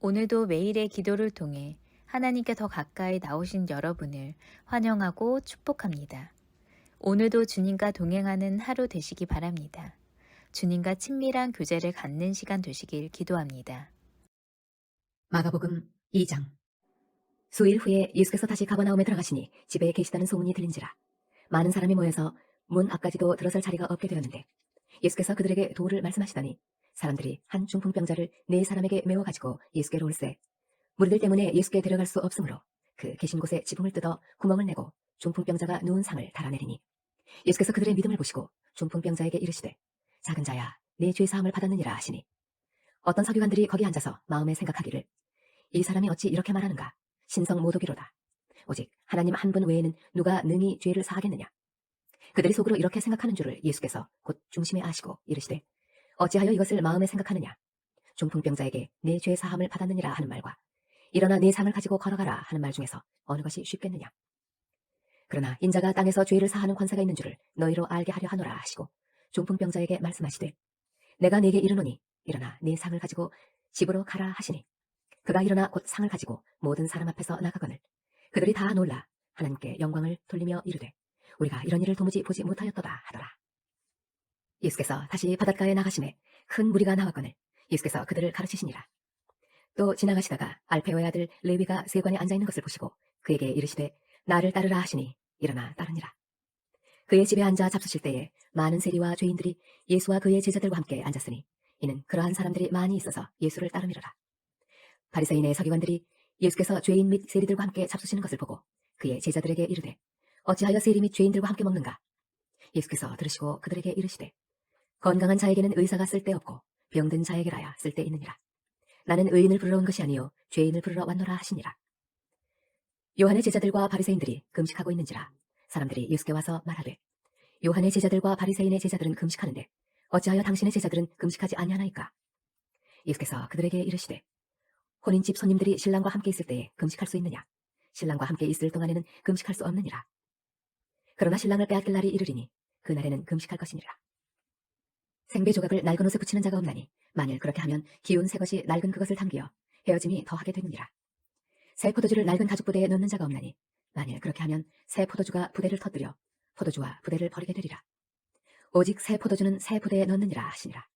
오늘도 매일의 기도를 통해 하나님께 더 가까이 나오신 여러분을 환영하고 축복합니다. 오늘도 주님과 동행하는 하루 되시기 바랍니다. 주님과 친밀한 교제를 갖는 시간 되시길 기도합니다. 마가복음 2장. 수일 후에 예수께서 다시 가버나움에 들어가시니 집에 계시다는 소문이 들린지라. 많은 사람이 모여서 문 앞까지도 들어설 자리가 없게 되었는데 예수께서 그들에게 도를 말씀하시더니 사람들이 한 중풍병자를 네 사람에게 메워 가지고 예수께로 올세. 무리들 때문에 예수께 데려갈 수 없으므로 그 계신 곳에 지붕을 뜯어 구멍을 내고 중풍병자가 누운 상을 달아내리니 예수께서 그들의 믿음을 보시고 중풍병자에게 이르시되 작은 자야 내 죄 사함을 받았느니라 하시니 어떤 서기관들이 거기 앉아서 마음에 생각하기를 이 사람이 어찌 이렇게 말하는가? 신성 모독이로다. 오직 하나님 한 분 외에는 누가 능히 죄를 사하겠느냐? 그들이 속으로 이렇게 생각하는 줄을 예수께서 곧 중심에 아시고 이르시되 어찌하여 이것을 마음에 생각하느냐? 중풍병자에게 내 죄 사함을 받았느니라 하는 말과 일어나 내 상을 가지고 걸어가라 하는 말 중에서 어느 것이 쉽겠느냐? 그러나 인자가 땅에서 죄를 사하는 권세가 있는 줄을 너희로 알게 하려 하노라 하시고 중풍병자에게 말씀하시되 내가 네게 이르노니 일어나 내 상을 가지고 집으로 가라 하시니 그가 일어나 곧 상을 가지고 모든 사람 앞에서 나가거늘 그들이 다 놀라 하나님께 영광을 돌리며 이르되 우리가 이런 일을 도무지 보지 못하였도다 하더라. 예수께서 다시 바닷가에 나가심에 큰 무리가 나왔거늘 예수께서 그들을 가르치시니라. 또 지나가시다가 알페오의 아들 레위가 세관에 앉아있는 것을 보시고 그에게 이르시되 나를 따르라 하시니 일어나 따르니라. 그의 집에 앉아 잡수실 때에 많은 세리와 죄인들이 예수와 그의 제자들과 함께 앉았으니 이는 그러한 사람들이 많이 있어서 예수를 따르미러라. 바리새인의 서기관들이 예수께서 죄인 및 세리들과 함께 잡수시는 것을 보고 그의 제자들에게 이르되 어찌하여 세리 및 죄인들과 함께 먹는가? 예수께서 들으시고 그들에게 이르시되 건강한 자에게는 의사가 쓸데없고 병든 자에게라야 쓸데있느니라. 나는 의인을 부르러 온 것이 아니요 죄인을 부르러 왔노라 하시니라. 요한의 제자들과 바리새인들이 금식하고 있는지라 사람들이 예수께 와서 말하되 요한의 제자들과 바리새인의 제자들은 금식하는데 어찌하여 당신의 제자들은 금식하지 아니하나이까? 예수께서 그들에게 이르시되 혼인집 손님들이 신랑과 함께 있을 때에 금식할 수 있느냐? 신랑과 함께 있을 동안에는 금식할 수 없느니라. 그러나 신랑을 빼앗길 날이 이르리니 그날에는 금식할 것이니라. 생배 조각을 낡은 옷에 붙이는 자가 없나니 만일 그렇게 하면 기운 새 것이 낡은 그것을 당기어 헤어짐이 더하게 되느니라. 새 포도주를 낡은 가죽 부대에 넣는 자가 없나니 만일 그렇게 하면 새 포도주가 부대를 터뜨려 포도주와 부대를 버리게 되리라. 오직 새 포도주는 새 부대에 넣느니라 하시니라.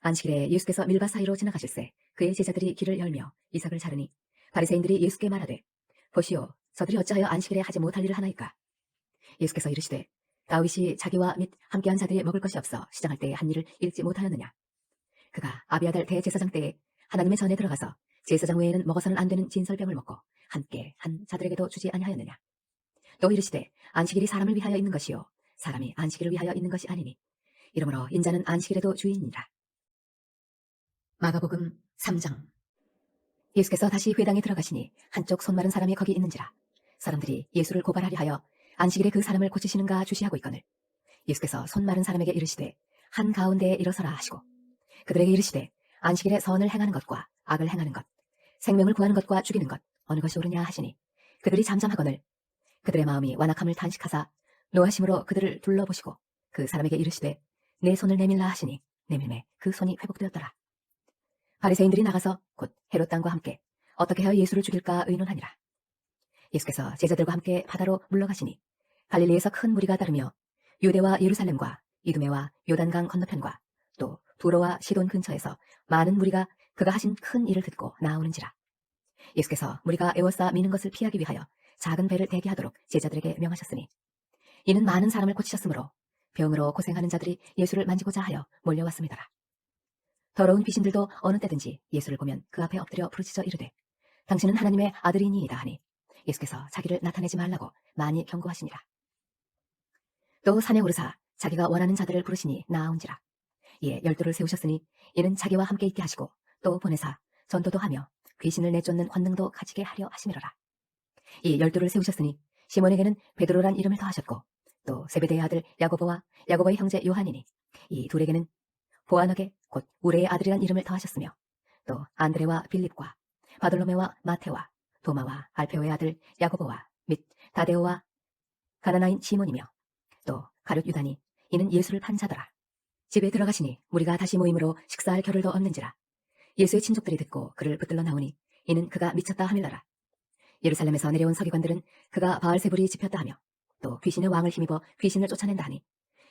안식일에 예수께서 밀밭 사이로 지나가실새 그의 제자들이 길을 열며 이삭을 자르니 바리새인들이 예수께 말하되 보시오 저들이 어찌하여 안식일에 하지 못할 일을 하나이까? 예수께서 이르시되 다윗이 자기와 및 함께한 자들이 먹을 것이 없어 시장할 때에 한 일을 읽지 못하였느냐? 그가 아비아달 대제사장 때에 하나님의 전에 들어가서 제사장 외에는 먹어서는 안 되는 진설병을 먹고 함께 한 자들에게도 주지 아니하였느냐? 또 이르시되 안식일이 사람을 위하여 있는 것이요 사람이 안식일을 위하여 있는 것이 아니니 이러므로 인자는 안식일에도 주인이니라. 마가복음 3장. 예수께서 다시 회당에 들어가시니 한쪽 손 마른 사람이 거기 있는지라 사람들이 예수를 고발하려 하여 안식일에 그 사람을 고치시는가 주시하고 있거늘 예수께서 손 마른 사람에게 이르시되 한 가운데에 일어서라 하시고 그들에게 이르시되 안식일에 선을 행하는 것과 악을 행하는 것 생명을 구하는 것과 죽이는 것 어느 것이 옳으냐 하시니 그들이 잠잠하거늘 그들의 마음이 완악함을 탄식하사 노하심으로 그들을 둘러보시고 그 사람에게 이르시되 내 손을 내밀라 하시니 내밀매 그 손이 회복되었더라. 바리새인들이 나가서 곧 헤롯 당과 함께 어떻게 하여 예수를 죽일까 의논하니라. 예수께서 제자들과 함께 바다로 물러가시니 갈릴리에서 큰 무리가 따르며 유대와 예루살렘과 이두메와 요단강 건너편과 또 두로와 시돈 근처에서 많은 무리가 그가 하신 큰 일을 듣고 나오는지라. 예수께서 무리가 에워싸 미는 것을 피하기 위하여 작은 배를 대기하도록 제자들에게 명하셨으니 이는 많은 사람을 고치셨으므로 병으로 고생하는 자들이 예수를 만지고자 하여 몰려왔습니다라. 더러운 귀신들도 어느 때든지 예수를 보면 그 앞에 엎드려 부르짖어 이르되 당신은 하나님의 아들이니이다 하니 예수께서 자기를 나타내지 말라고 많이 경고하시니라. 또 산에 오르사 자기가 원하는 자들을 부르시니 나아온지라. 이에 12를 세우셨으니 이는 자기와 함께 있게 하시고 또 보내사 전도도 하며 귀신을 내쫓는 권능도 가지게 하려 하심이로라. 이 12를 세우셨으니 시몬에게는 베드로란 이름을 더하셨고 또 세베대의 아들 야고보와 야고보의 형제 요한이니 이 둘에게는 보아너게 곧 우레의 아들이란 이름을 더하셨으며 또 안드레와 빌립과 바돌로메와 마테와 도마와 알페오의 아들 야고보와 및 다데오와 가나나인 시몬이며 또 가룟 유다니 이는 예수를 판 자더라. 집에 들어가시니 무리가 다시 모임으로 식사할 겨를도 없는지라. 예수의 친족들이 듣고 그를 붙들러 나오니 이는 그가 미쳤다 하밀더라. 예루살렘에서 내려온 서기관들은 그가 바알세불이 집혔다 하며 또 귀신의 왕을 힘입어 귀신을 쫓아낸다 하니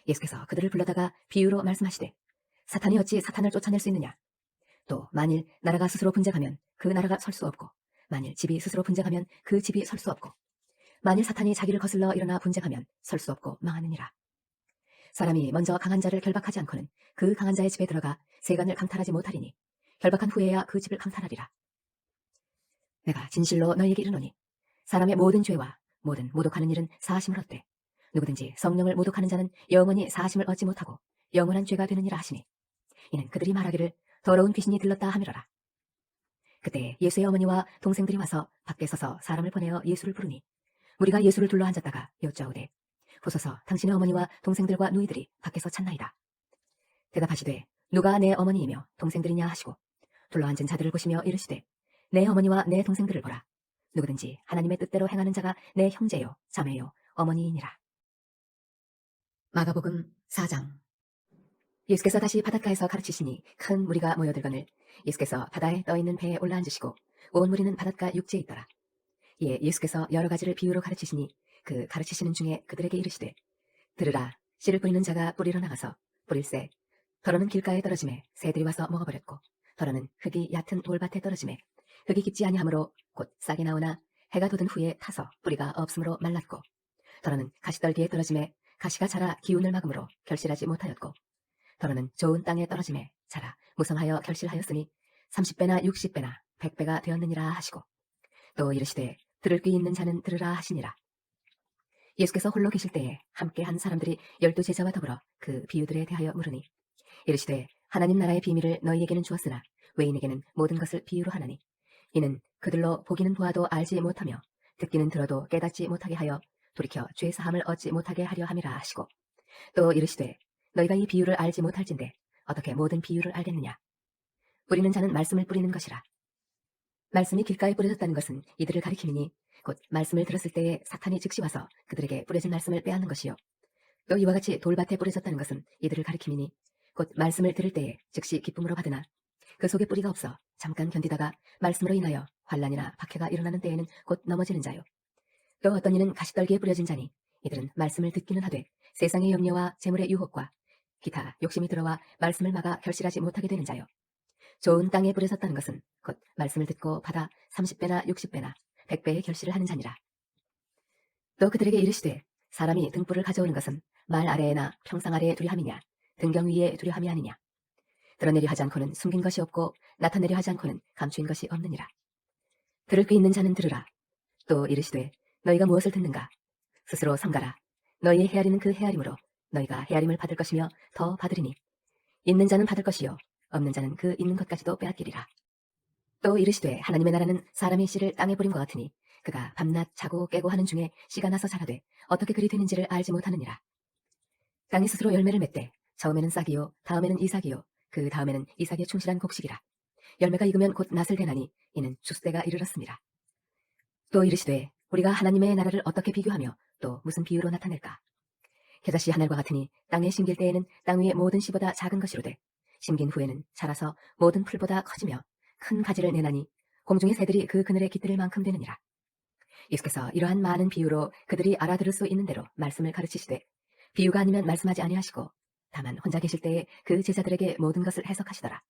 예수께서 그들을 불러다가 비유로 말씀하시되 사탄이 어찌 사탄을 쫓아낼 수 있느냐. 또 만일 나라가 스스로 분쟁하면 그 나라가 설 수 없고 만일 집이 스스로 분쟁하면 그 집이 설 수 없고 만일 사탄이 자기를 거슬러 일어나 분쟁하면 설 수 없고 망하느니라. 사람이 먼저 강한 자를 결박하지 않고는 그 강한 자의 집에 들어가 세간을 강탈하지 못하리니 결박한 후에야 그 집을 강탈하리라. 내가 진실로 너희에게 이르노니 사람의 모든 죄와 모든 모독하는 일은 사하심을 얻되 누구든지 성령을 모독하는 자는 영원히 사하심을 얻지 못하고 영원한 죄가 되느니라 하시니 이는 그들이 말하기를 더러운 귀신이 들렀다 하미러라. 그때 예수의 어머니와 동생들이 와서 밖에 서서 사람을 보내어 예수를 부르니 우리가 예수를 둘러 앉았다가 여짜오되 보소서 당신의 어머니와 동생들과 누이들이 밖에서 찾나이다. 대답하시되 누가 내 어머니이며 동생들이냐 하시고 둘러 앉은 자들을 보시며 이르시되 내 어머니와 내 동생들을 보라. 누구든지 하나님의 뜻대로 행하는 자가 내 형제요 자매요 어머니이니라. 마가복음 4장. 예수께서 다시 바닷가에서 가르치시니 큰 무리가 모여들거늘 예수께서 바다에 떠있는 배에 올라앉으시고 온 무리는 바닷가 육지에 있더라. 이에 예수께서 여러 가지를 비유로 가르치시니 그 가르치시는 중에 그들에게 이르시되 들으라. 씨를 뿌리는 자가 뿌리러 나가서 뿌릴새 더러는 길가에 떨어짐에 새들이 와서 먹어버렸고 더러는 흙이 얕은 돌밭에 떨어짐에 흙이 깊지 아니하므로 곧 싹이 나오나 해가 돋은 후에 타서 뿌리가 없으므로 말랐고 더러는 가시떨기에 떨어짐에 가시가 자라 기운을 막음으로 결실하지 못하였고 더러는 좋은 땅에 떨어짐에 자라 무성하여 결실하였으니 30배나 60배나 100배가 되었느니라 하시고 또 이르시되 들을 귀 있는 자는 들으라 하시니라. 예수께서 홀로 계실 때에 함께 한 사람들이 12 제자와 더불어 그 비유들에 대하여 물으니 이르시되 하나님 나라의 비밀을 너희에게는 주었으나 외인에게는 모든 것을 비유로 하나니 이는 그들로 보기는 보아도 알지 못하며 듣기는 들어도 깨닫지 못하게 하여 돌이켜 죄 사함을 얻지 못하게 하려 함이라 하시고 또 이르시되 너희가 이 비유를 알지 못할진대 어떻게 모든 비유를 알겠느냐. 뿌리는 자는 말씀을 뿌리는 것이라. 말씀이 길가에 뿌려졌다는 것은 이들을 가리키니 곧 말씀을 들었을 때에 사탄이 즉시 와서 그들에게 뿌려진 말씀을 빼앗는 것이요 또 이와 같이 돌밭에 뿌려졌다는 것은 이들을 가리키니 곧 말씀을 들을 때에 즉시 기쁨으로 받으나 그 속에 뿌리가 없어 잠깐 견디다가 말씀으로 인하여 환난이나 박해가 일어나는 때에는 곧 넘어지는 자요 또 어떤 이는 가시떨기에 뿌려진 자니 이들은 말씀을 듣기는 하되 세상의 염려와 재물의 유혹과 기타 욕심이 들어와 말씀을 막아 결실하지 못하게 되는 자요 좋은 땅에 뿌려졌다는 것은 곧 말씀을 듣고 받아 30배나 60배나 100배의 결실을 하는 자니라. 또 그들에게 이르시되 사람이 등불을 가져오는 것은 말 아래에나 평상 아래에 두려 함이냐 등경 위에 두려 함이 아니냐. 드러내려 하지 않고는 숨긴 것이 없고 나타내려 하지 않고는 감추인 것이 없느니라. 들을 귀 있는 자는 들으라. 또 이르시되 너희가 무엇을 듣는가. 스스로 삼가라. 너희의 헤아리는 그 헤아림으로 너희가 헤아림을 받을 것이며 더 받으리니 있는 자는 받을 것이요 없는 자는 그 있는 것까지도 빼앗기리라. 또 이르시되 하나님의 나라는 사람의 씨를 땅에 뿌린 것 같으니 그가 밤낮 자고 깨고 하는 중에 씨가 나서 자라되 어떻게 그리 되는지를 알지 못하느니라. 땅이 스스로 열매를 맺되 처음에는 싹이요 다음에는 이삭이요 그 다음에는 이삭의 충실한 곡식이라. 열매가 익으면 곧 낫을 대나니 이는 추수때가 이르렀습니다. 또 이르시되 우리가 하나님의 나라를 어떻게 비교하며 또 무슨 비유로 나타낼까. 겨자씨 하늘과 같으니 땅에 심길 때에는 땅 위의 모든 씨보다 작은 것이로되 심긴 후에는 자라서 모든 풀보다 커지며 큰 가지를 내나니 공중의 새들이 그 그늘에 깃들을 만큼 되느니라. 예수께서 이러한 많은 비유로 그들이 알아들을 수 있는 대로 말씀을 가르치시되 비유가 아니면 말씀하지 아니하시고 다만 혼자 계실 때에 그 제자들에게 모든 것을 해석하시더라.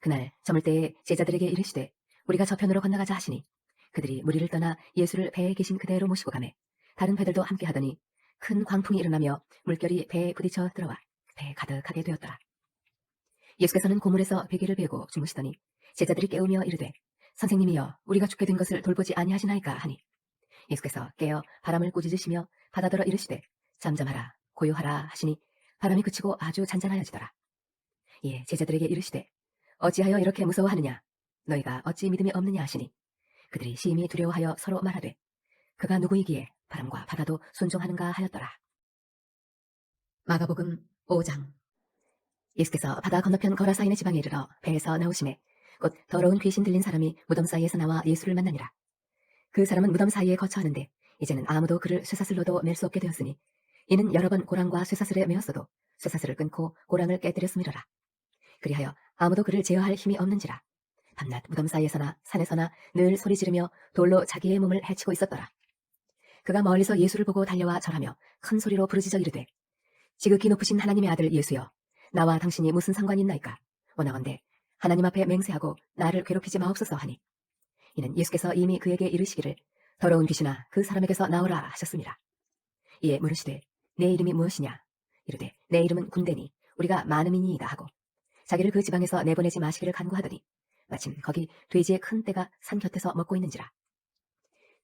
그날 저물 때에 제자들에게 이르시되 우리가 저편으로 건너가자 하시니 그들이 무리를 떠나 예수를 배에 계신 그대로 모시고 가매 다른 배들도 함께 하더니 큰 광풍이 일어나며 물결이 배에 부딪혀 들어와 배에 가득하게 되었더라. 예수께서는 고물에서 베개를 베고 주무시더니 제자들이 깨우며 이르되 선생님이여 우리가 죽게 된 것을 돌보지 아니하시나이까 하니 예수께서 깨어 바람을 꾸짖으시며 바다더러 이르시되 잠잠하라 고요하라 하시니 바람이 그치고 아주 잔잔하여지더라. 이에 제자들에게 이르시되 어찌하여 이렇게 무서워하느냐 너희가 어찌 믿음이 없느냐 하시니 그들이 심히 두려워하여 서로 말하되 그가 누구이기에 바람과 바다도 순종하는가 하였더라. 마가복음 5장. 예수께서 바다 건너편 거라사인의 지방에 이르러 배에서 나오심에 곧 더러운 귀신 들린 사람이 무덤 사이에서 나와 예수를 만나니라. 그 사람은 무덤 사이에 거처하는데 이제는 아무도 그를 쇠사슬로도 맬 수 없게 되었으니 이는 여러 번 고랑과 쇠사슬에 매었어도 쇠사슬을 끊고 고랑을 깨뜨렸음이로라. 그리하여 아무도 그를 제어할 힘이 없는지라. 밤낮 무덤 사이에서나 산에서나 늘 소리 지르며 돌로 자기의 몸을 해치고 있었더라. 그가 멀리서 예수를 보고 달려와 절하며 큰 소리로 부르짖어 이르되, 지극히 높으신 하나님의 아들 예수여, 나와 당신이 무슨 상관이 있나이까? 원하건대 하나님 앞에 맹세하고 나를 괴롭히지 마옵소서 하니, 이는 예수께서 이미 그에게 이르시기를 더러운 귀신아 그 사람에게서 나오라 하셨습니다. 이에 물으시되 내 이름이 무엇이냐? 이르되 내 이름은 군대니 우리가 많음이니이다 하고 자기를 그 지방에서 내보내지 마시기를 간구하더니 마침 거기 돼지의 큰 떼가 산 곁에서 먹고 있는지라.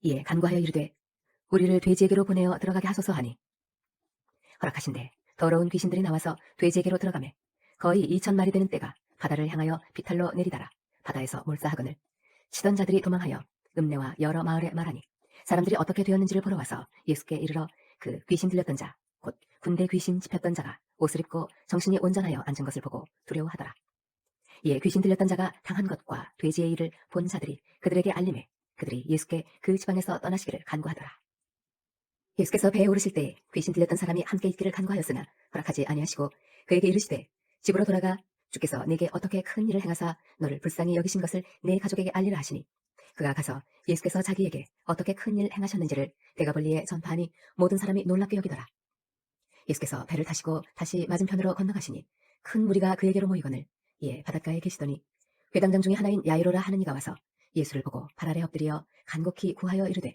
이에 간구하여 이르되 우리를 돼지에게로 보내어 들어가게 하소서 하니 허락하신대 더러운 귀신들이 나와서 돼지에게로 들어가매 거의 2,000마리 되는 떼가 바다를 향하여 비탈로 내리다라 바다에서 몰사하거늘 치던 자들이 도망하여 읍내와 여러 마을에 말하니 사람들이 어떻게 되었는지를 보러 와서 예수께 이르러 그 귀신 들렸던 자 곧 군대 귀신 집혔던 자가 옷을 입고 정신이 온전하여 앉은 것을 보고 두려워하더라. 이에 귀신 들렸던 자가 당한 것과 돼지의 일을 본 자들이 그들에게 알림해 그들이 예수께 그 지방에서 떠나시기를 간구하더라. 예수께서 배에 오르실 때 귀신 들렸던 사람이 함께 있기를 간구하였으나 허락하지 아니하시고 그에게 이르시되 집으로 돌아가 주께서 네게 어떻게 큰 일을 행하사 너를 불쌍히 여기신 것을 네 가족에게 알리라 하시니 그가 가서 예수께서 자기에게 어떻게 큰 일 행하셨는지를 대가벌리에 전파하니 모든 사람이 놀랍게 여기더라. 예수께서 배를 타시고 다시 맞은편으로 건너가시니 큰 무리가 그에게로 모이거늘 이에 바닷가에 계시더니 회당장 중에 하나인 야이로라 하는 이가 와서 예수를 보고 발 아래 엎드려 간곡히 구하여 이르되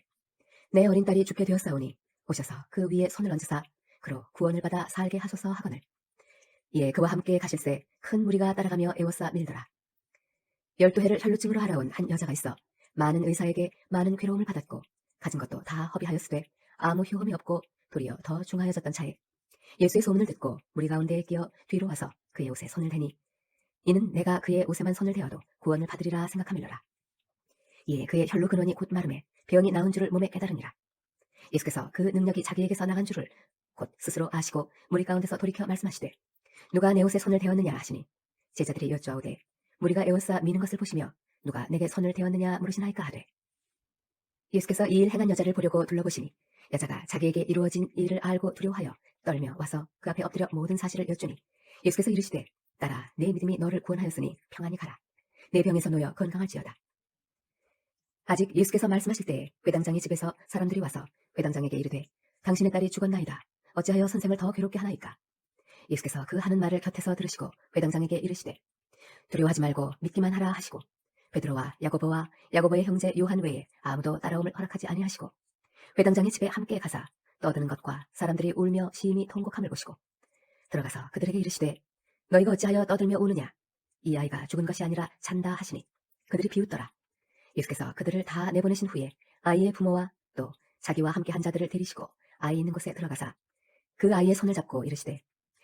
내 어린 딸이 죽게 되었사오니 오셔서 그 위에 손을 얹으사 그로 구원을 받아 살게 하소서 하거늘 이에 그와 함께 가실새 큰 무리가 따라가며 에워싸 밀더라. 12해를 혈루증으로 하라온 한 여자가 있어 많은 의사에게 많은 괴로움을 받았고 가진 것도 다 허비하였으되 아무 효험이 없고 도리어 더 중하여졌던 차에 예수의 소문을 듣고 무리 가운데에 끼어 뒤로 와서 그의 옷에 손을 대니 이는 내가 그의 옷에만 손을 대어도 구원을 받으리라 생각하밀러라. 이에 그의 혈루 근원이 곧 마름에 병이 나은 줄을 몸에 깨달으니라. 예수께서 그 능력이 자기에게서 나간 줄을 곧 스스로 아시고 무리 가운데서 돌이켜 말씀하시되 누가 내 옷에 손을 대었느냐 하시니 제자들이 여쭈아오되 무리가 에워싸 미는 것을 보시며 누가 내게 손을 대었느냐 물으시나이까 하되 예수께서 이 일 행한 여자를 보려고 둘러보시니 여자가 자기에게 이루어진 일을 알고 두려워하여 떨며 와서 그 앞에 엎드려 모든 사실을 여쭈니 예수께서 이르시되 딸아 내 믿음이 너를 구원하였으니 평안히 가라 내 병에서 놓여 건강할지어다. 아직 예수께서 말씀하실 때에 회당장의 집에서 사람들이 와서 회당장에게 이르되 당신의 딸이 죽었나이다 어찌하여 선생을 더 괴롭게 하나이까. 예수께서 그 하는 말을 곁에서 들으시고 회당장에게 이르시되 두려워하지 말고 믿기만 하라 하시고 베드로와 야고보와 야고보의 형제 요한 외에 아무도 따라옴을 허락하지 아니하시고 회당장의 집에 함께 가사 떠드는 것과 사람들이 울며 심히 통곡함을 보시고 들어가서 그들에게 이르시되 너희가 어찌하여 떠들며 우느냐 이 아이가 죽은 것이 아니라 잔다 하시니 그들이 비웃더라. 예수께서 그들을 다 내보내신 후에 아이의 부모와 또 자기와 함께 한 자들을 데리시고 아이 있는 곳에 들어가사 그 아이의 손을 잡고 이르시되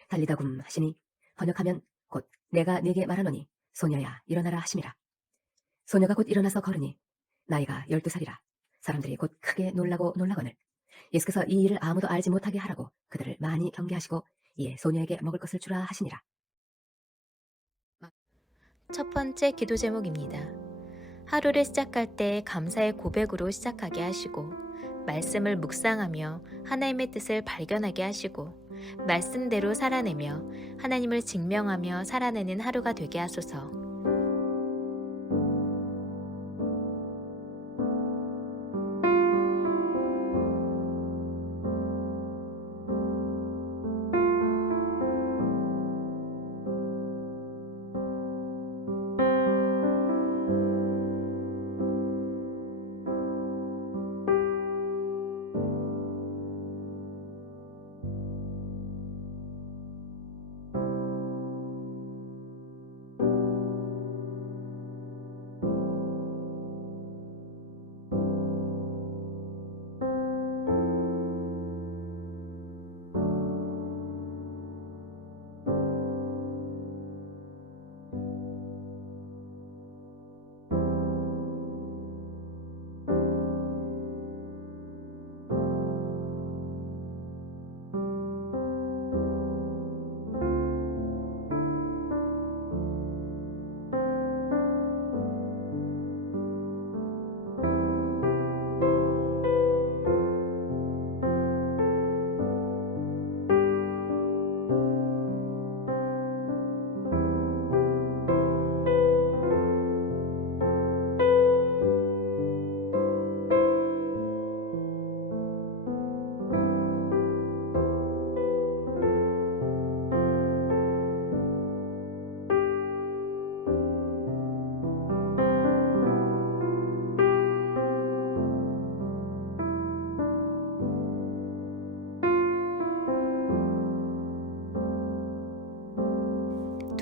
달리다굼 하시니 번역하면 곧 내가 네게 말하노니 소녀야 일어나라 하심이라. 소녀가 곧 일어나서 걸으니 나이가 12살이라. 사람들이 곧 크게 놀라고 놀라거늘 예수께서 이 일을 아무도 알지 못하게 하라고 그들을 많이 경계하시고 이에 소녀에게 먹을 것을 주라 하시니라. 첫 번째 기도 제목입니다. 하루를 시작할 때 감사의 고백으로 시작하게 하시고 말씀을 묵상하며 하나님의 뜻을 발견하게 하시고 말씀대로 살아내며 하나님을 증명하며 살아내는 하루가 되게 하소서.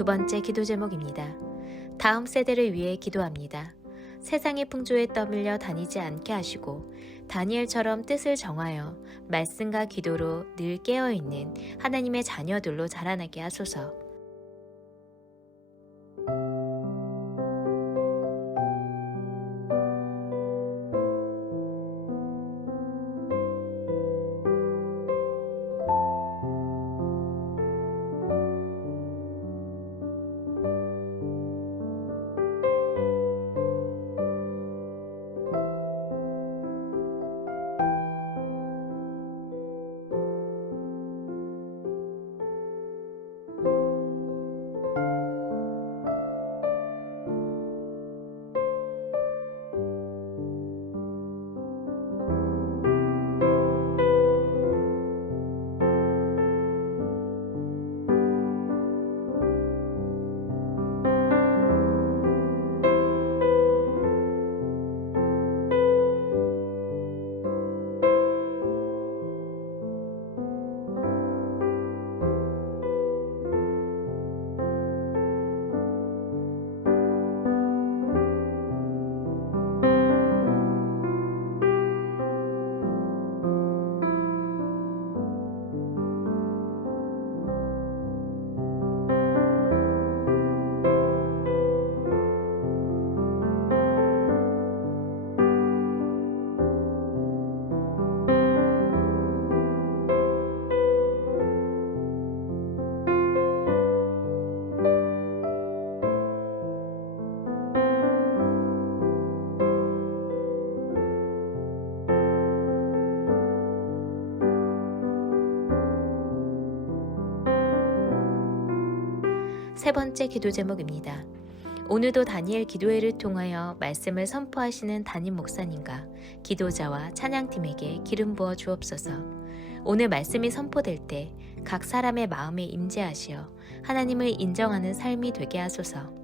번째 기도 제목입니다. 다음 세대를 위해 기도합니다. 세상의 풍조에 떠밀려 다니지 않게 하시고 다니엘처럼 뜻을 정하여 말씀과 기도로 늘 깨어있는 하나님의 자녀들로 자라나게 하소서. 세 번째 기도 제목입니다. 오늘도 다니엘 기도회를 통하여 말씀을 선포하시는 담임 목사님과 기도자와 찬양팀에게 기름 부어 주옵소서. 오늘 말씀이 선포될 때 각 사람의 마음에 임재하시어 하나님을 인정하는 삶이 되게 하소서.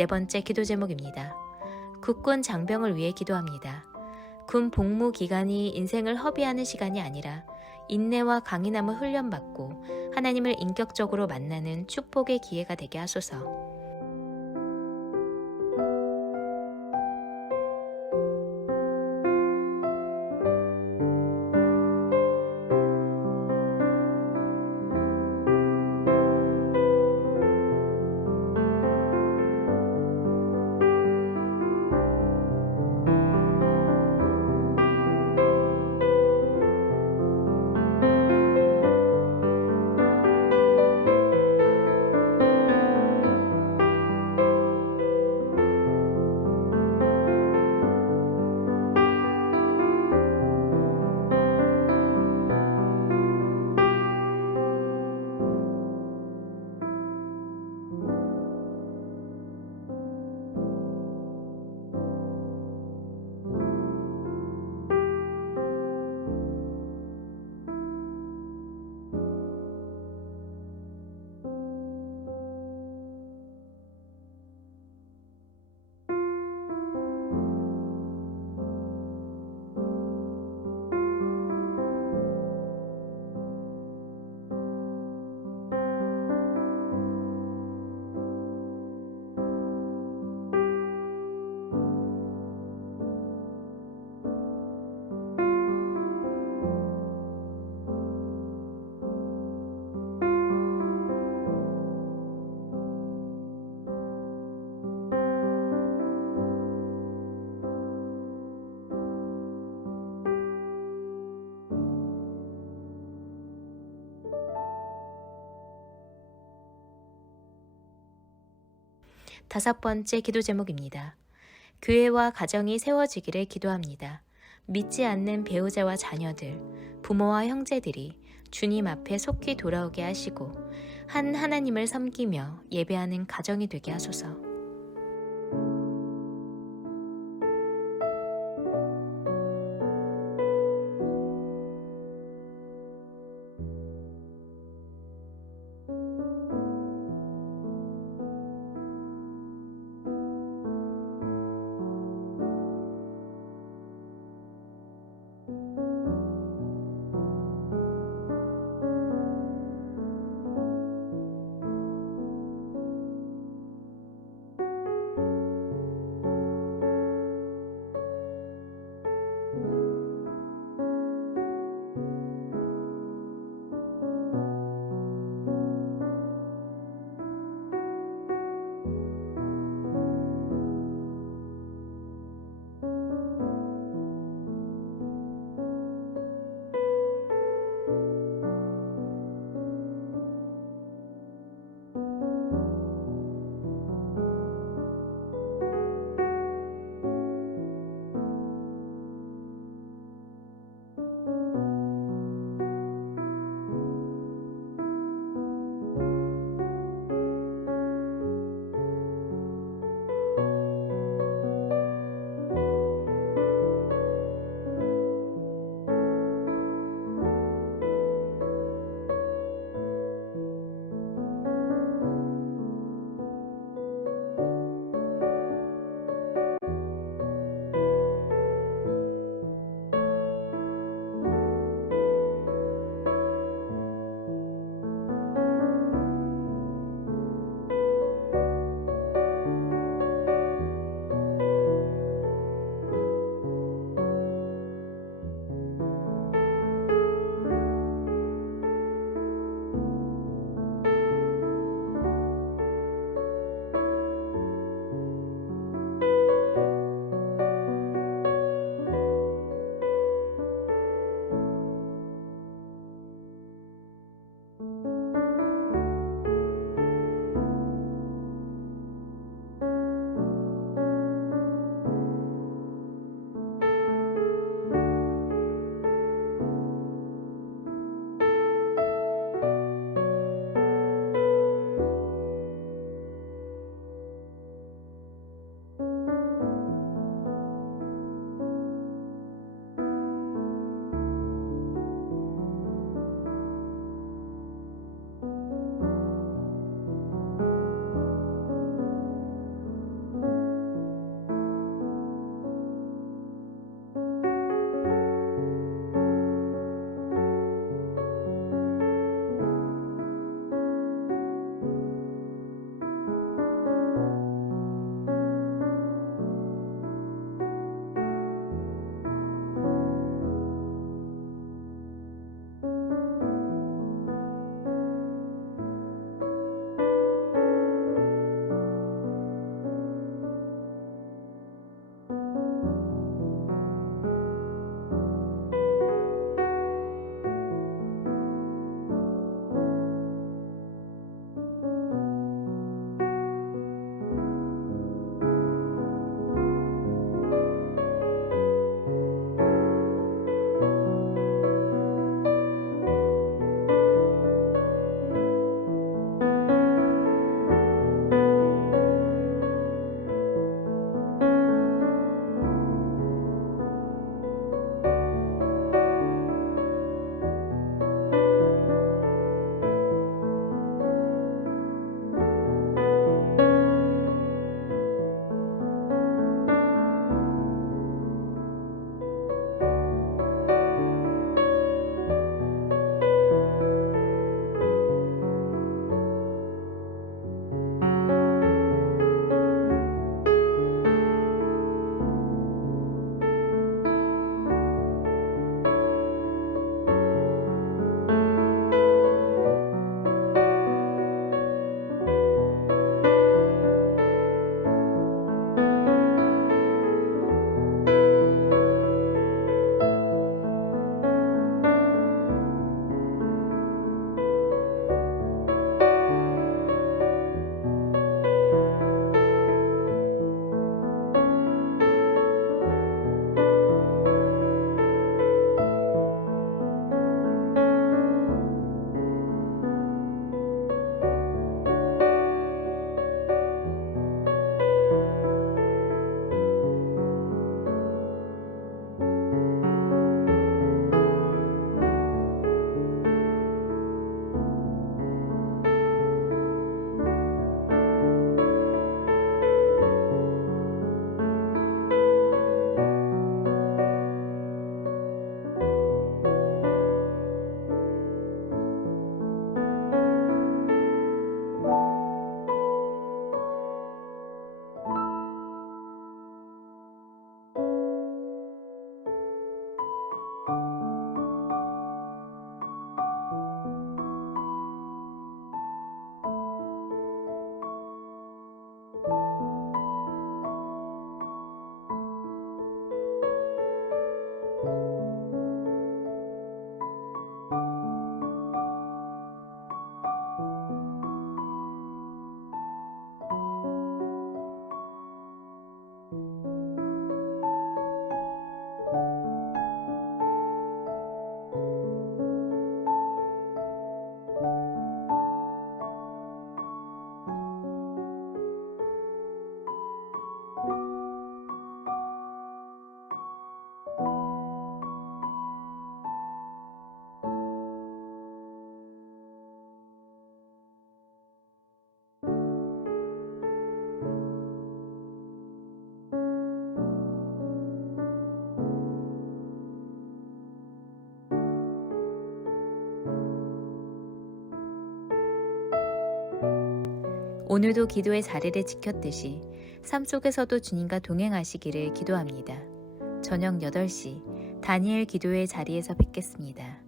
네 번째 기도 제목입니다. 국군 장병을 위해 기도합니다. 군 복무 기간이 인생을 허비하는 시간이 아니라 인내와 강인함을 훈련받고 하나님을 인격적으로 만나는 축복의 기회가 되게 하소서. 5번째 기도 제목입니다. 교회와 가정이 세워지기를 기도합니다. 믿지 않는 배우자와 자녀들, 부모와 형제들이 주님 앞에 속히 돌아오게 하시고 한 하나님을 섬기며 예배하는 가정이 되게 하소서. 오늘도 기도의 자리를 지켰듯이 삶 속에서도 주님과 동행하시기를 기도합니다. 저녁 8시 다니엘 기도의 자리에서 뵙겠습니다.